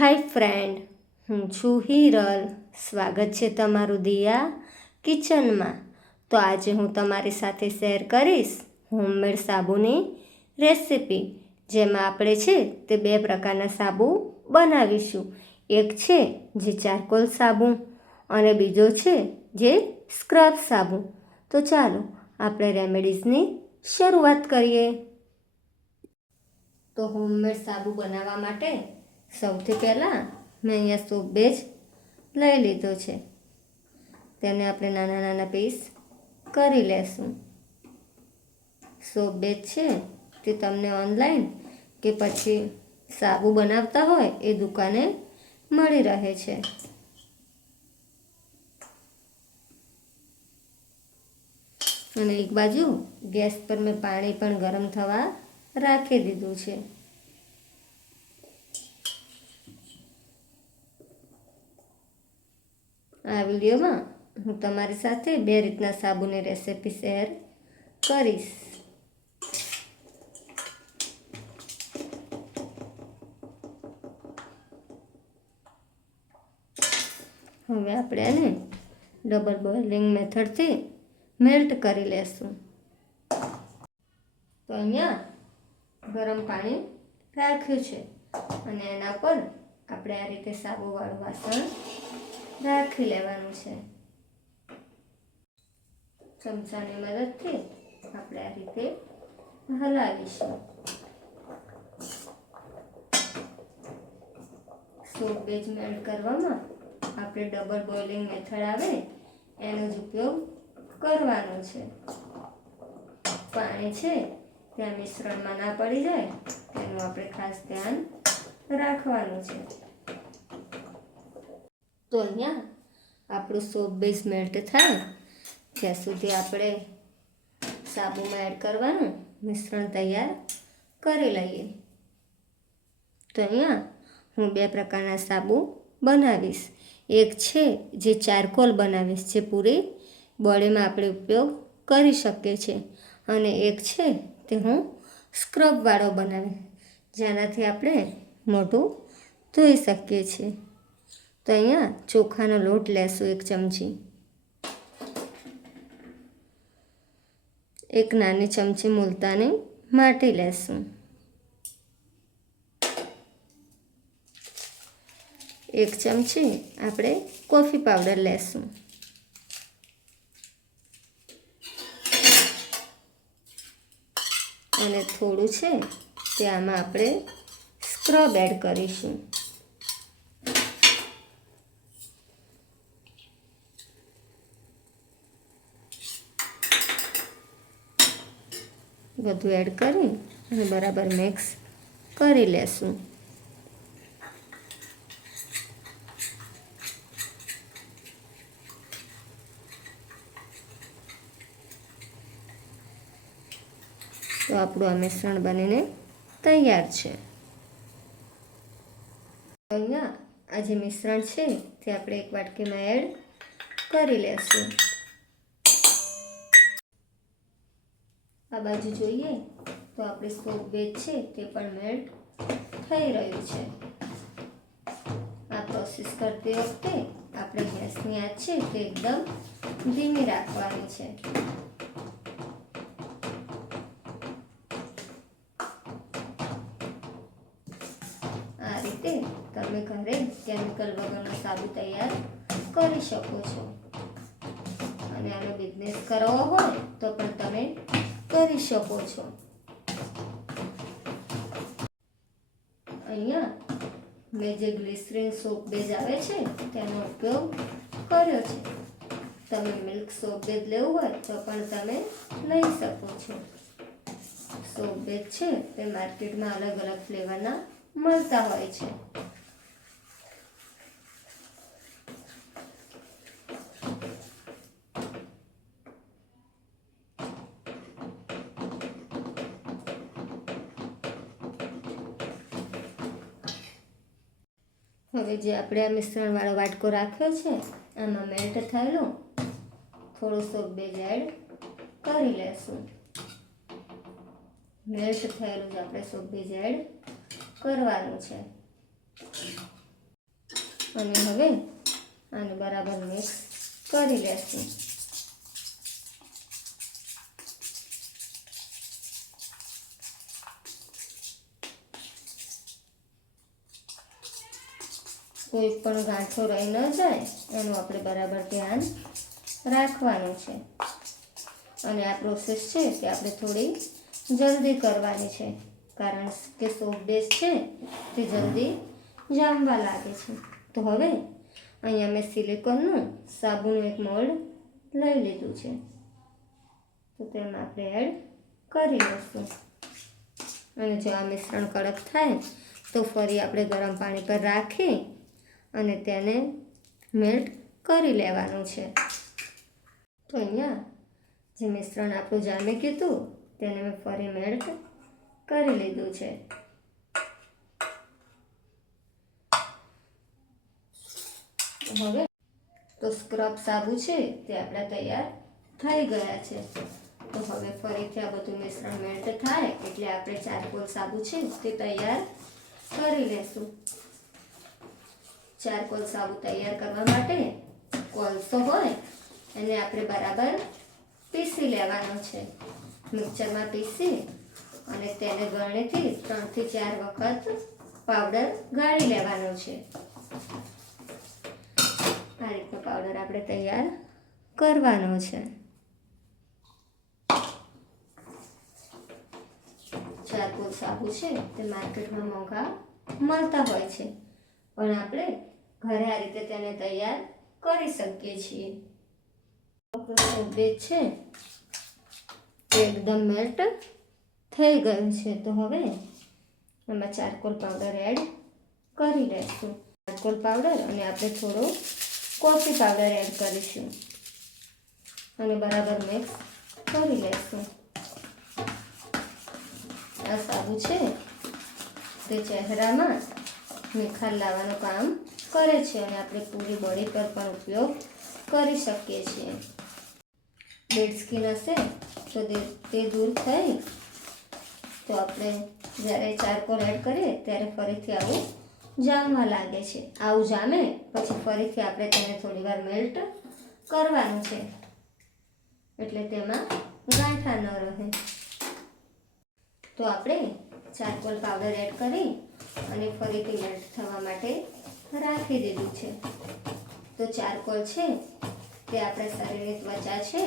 હાય friend, હું છું હિરલ. સ્વાગત છે તમારું દિયા કિચનમાં. તો આજે હું તમારી સાથે શેર કરીશ હોમમેડ સાબુની રેસિપી, જેમાં આપણે છે તે બે પ્રકારના સાબુ બનાવીશું. એક છે જે ચારકોલ સાબુ અને બીજો છે જે સ્ક્રબ સાબુ. તો ચાલો આપણે રેમેડીઝની શરૂઆત કરીએ. તો હોમમેડ સાબુ બનાવવા માટે સૌથી પહેલાં મેં અહીંયા સોપ બેઝ લઈ લીધો છે. તેને આપણે નાના નાના પીસ કરી લેશું. સોપ બેઝ છે તે તમને ઓનલાઈન કે પછી સાબુ બનાવતા હોય એ દુકાને મળી રહે છે. અને એક બાજુ ગેસ પર મેં પાણી પણ ગરમ થવા રાખી દીધું છે. આ વિડીયોમાં હું તમારી સાથે બે રીતના સાબુની રેસિપી શેર કરીશ. હવે આપણે આને ડબલ બોઇલિંગ મેથડથી મેલ્ટ કરી લેશું. તો અહીંયા ગરમ પાણી રાખ્યું છે અને એના પર આપણે આ રીતે સાબુવાળું વાસણ રાખી લેવાનું છે. ચમચાની મદદથી આપણે આ રીતે હલાવીશું. સોપ બેઝ મેલ્ટ કરવામાં આપણે ડબલ બોઇલિંગ મેથડ આવે એનો જ ઉપયોગ કરવાનો છે. પાણી છે ત્યાં મિશ્રણમાં ના પડી જાય તેનું આપણે ખાસ ધ્યાન રાખવાનું છે. તો અહીંયા આપણું સોપ બેઝ મેલ્ટ થાય ત્યાં સુધી આપણે સાબુમાં એડ કરવાનું મિશ્રણ તૈયાર કરી લઈએ. તો અહીંયા હું બે પ્રકારના સાબુ બનાવીશ. એક છે જે ચારકોલ બનાવીશ, જે પૂરી બોડીમાં આપણે ઉપયોગ કરી શકીએ છીએ, અને એક છે તે હું સ્ક્રબવાળો બનાવીશ, જેનાથી આપણે મોઢું ધોઈ શકીએ છીએ. તો અહીંયા ચોખાનો લોટ લેશું 1 ચમચી, એક નાની ચમચી મુલતાની માટી લેશું, 1 ચમચી આપણે કોફી પાવડર લેશું, અને થોડું છે તે આમાં આપણે સ્ક્રબ એડ કરીશું. બધું એડ કરી અને બરાબર મિક્સ કરી લેશું. તો આપણું આ મિશ્રણ બનીને તૈયાર છે. અહીંયા આ જે મિશ્રણ છે તે આપણે એક વાટકીમાં એડ કરી લેશું. આ બાજુ જોઈએ તો આપણે સોપ બેઝ છે તે પણ મેલ્ટ થઈ રહ્યું છે. આ પ્રોસેસ કરતી વખતે આપણે ગેસની આંચ છે તે એકદમ ધીમી રાખવાની છે. આ રીતે તમે ઘરે કેમિકલ વગરનો સાબુ તૈયાર કરી શકો છો, અને આનો બિઝનેસ કરવો હોય તો પણ તમે કરી શકો છો. અહીંયા મેં જે ગ્લિસરીન સોપ બેઝ આવે છે તેનો ઉપયોગ કર્યો છે. તમે મિલ્ક સોપ બેઝ લેવું હોય તો પણ તમે લઈ શકો છો. સોપ બેઝ છે તે માર્કેટમાં અલગ અલગ ફ્લેવરના મળતા હોય છે. હવે જે આપણે આ મિશ્રણવાળો વાટકો રાખ્યો છે આમાં મેલ્ટ થયેલો થોડો સોપ બેઝ એડ કરી લેશું. મેલ્ટ થયેલું જ આપણે સોપ બેઝ એડ કરવાનું છે. અને હવે આને બરાબર મિક્સ કરી લેશું. કોઈ પણ ગાંઠો રહી ન જાય એનું આપણે બરાબર ધ્યાન રાખવાનું છે. અને આ પ્રોસેસ છે તે આપણે થોડી જલ્દી કરવાની છે, કારણ કે સોપ બેઝ છે તે જલ્દી જામવા લાગે છે. તો હવે અહીંયા મેં સિલિકોનનું સાબુનું એક મોલ્ડ લઈ લીધું છે, તો તેમાં આપણે એડ કરી લઈશું. અને જો આ મિશ્રણ કડક થાય તો ફરી આપણે ગરમ પાણી પર રાખી અને તેને મેલ્ટ કરી લેવાનું છે. તો અહીંયા જે મિશ્રણ આપણું જામી ગયું હતું તેને મેં ફરી મેલ્ટ કરી લીધું છે. હવે તો સ્ક્રબ સાબુ છે તે આપણા તૈયાર થઈ ગયા છે. તો હવે ફરીથી આ બધું મિશ્રણ મેલ્ટ થાય એટલે આપણે ચારકોલ સાબુ છે તે તૈયાર કરી લેશું. ચારકોલ સાબુ તૈયાર કરવા માટે કોલસો હોય એને આપણે બરાબર પીસી લેવાનો છે. મિક્સરમાં પીસી અને તેને ગળણીથી 3 થી 4 વખત પાવડર ગાળી લેવાનો છે. આ રીતનો પાવડર આપણે તૈયાર કરવાનો છે. ચારકોલ સાબુ છે તે માર્કેટમાં મોંઘા મળતા હોય છે, પણ આપણે ઘરે આ રીતે તેને તૈયાર કરી શકીએ છીએ. બેઝ છે તે એકદમ મેલ્ટ થઈ ગયું છે. તો હવે એમાં ચારકોલ પાવડર એડ કરી લઈશું. ચારકોલ પાવડર અને આપણે થોડો કોફી પાવડર એડ કરીશું અને બરાબર મિક્સ કરી લઈશું. આ સાબુ છે તે ચહેરામાં નિખાર લાવવાનું કામ કરે છે અને આપણે પૂરી બોડી પર પણ ઉપયોગ કરી શકીએ છીએ. ડેડ સ્કિન હશે તો તે દૂર થઈ તો આપણે જ્યારે ચારકોલ એડ કરીએ ત્યારે ફરીથી આવું જામવા લાગે છે. આવું જામે પછી ફરીથી આપણે તેને થોડી વાર મેલ્ટ કરવાનું છે, એટલે તેમાં ગાંઠા ન રહે. તો આપણે ચારકોલ પાવડર એડ કરી અને ફરીથી મેલ્ટ થવા માટે રાખી દીધું છે. તો ચારકોલ છે તે આપણા શરીરની ત્વચા છે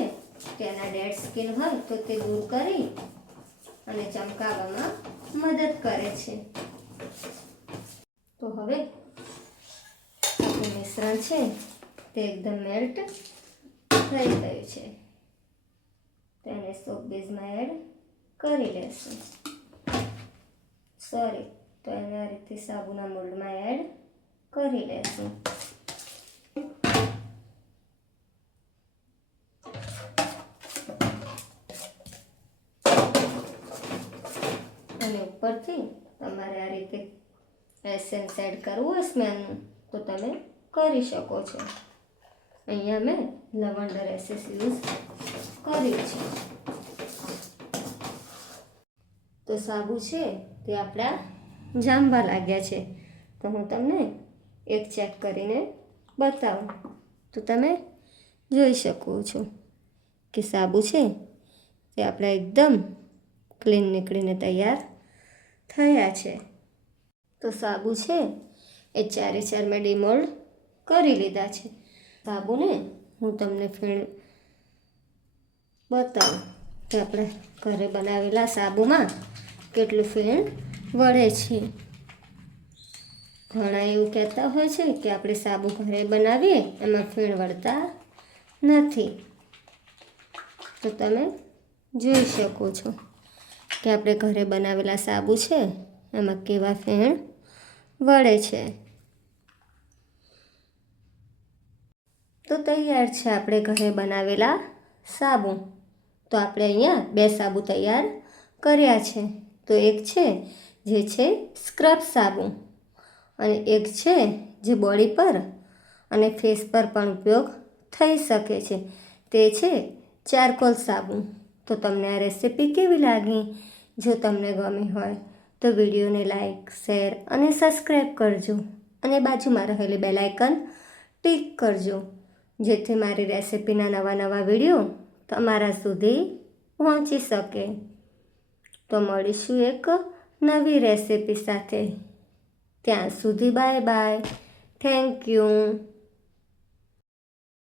તેના ડેડ સ્કિન હોય તો તે દૂર કરી અને ચમકાવવામાં મદદ કરે છે. તો હવે આપણું મિશ્રણ છે તે એકદમ મેલ્ટ થઈ ગયું છે. તેને સોપ બેઝમાં એડ કરી લેશું. તો એને આ રીતે સાબુના મોલ્ડમાં એડ કરી લેશું. અને ઉપરથી તમારે આ રીતે એસેન્સ એડ કરવું હોય સ્મેલનું તો તમે કરી શકો છો. અહીંયા મેં લવંડર એસેન્સ યુઝ કર્યું છે. તો સાબુ છે તે આપણા જામવા લાગ્યા છે. તો હું તમને એક ચેક કરીને બતાવું. તો તમે જોઈ શકો છો કે સાબુ છે તે આપણા એકદમ ક્લીન નીકળીને તૈયાર થયા છે. તો સાબુ છે એ 4 મેં ડીમોલ્ડ કરી લીધા છે. સાબુને હું તમને ફેણ બતાવું કે આપણે ઘરે બનાવેલા સાબુમાં કેટલું ફેણ વળે છે. ઘણા એવું કહેતા હોય છે કે આપણે સાબુ ઘરે બનાવીએ એમાં ફેણ વળતા નથી. તો તમે જોઈ શકો છો કે આપણે ઘરે બનાવેલા સાબુ છે એમાં કેવા ફેણ વળે છે. તો તૈયાર છે આપણે ઘરે બનાવેલા સાબુ. તો આપણે અહીંયા 2 સાબુ તૈયાર કર્યા છે. તો એક છે જે છે સ્ક્રબ સાબુ અને એક છે જે બોડી પર અને ફેસ પર પણ ઉપયોગ થઈ શકે છે, તે છે ચારકોલ સાબુ. તો તમને આ રેસીપી કેવી લાગી? જો તમને ગમી હોય તો વિડીયોને લાઈક, શેર અને સબસ્ક્રાઈબ કરજો. અને બાજુમાં રહેલી બેલ આઇકન ટિક કરજો, જેથી મારી રેસિપીના નવા નવા વિડીયો તમારા સુધી પહોંચી શકે. તો મળીશું એક નવી રેસિપી સાથે. ત્યાં સુધી બાય બાય. Thank you.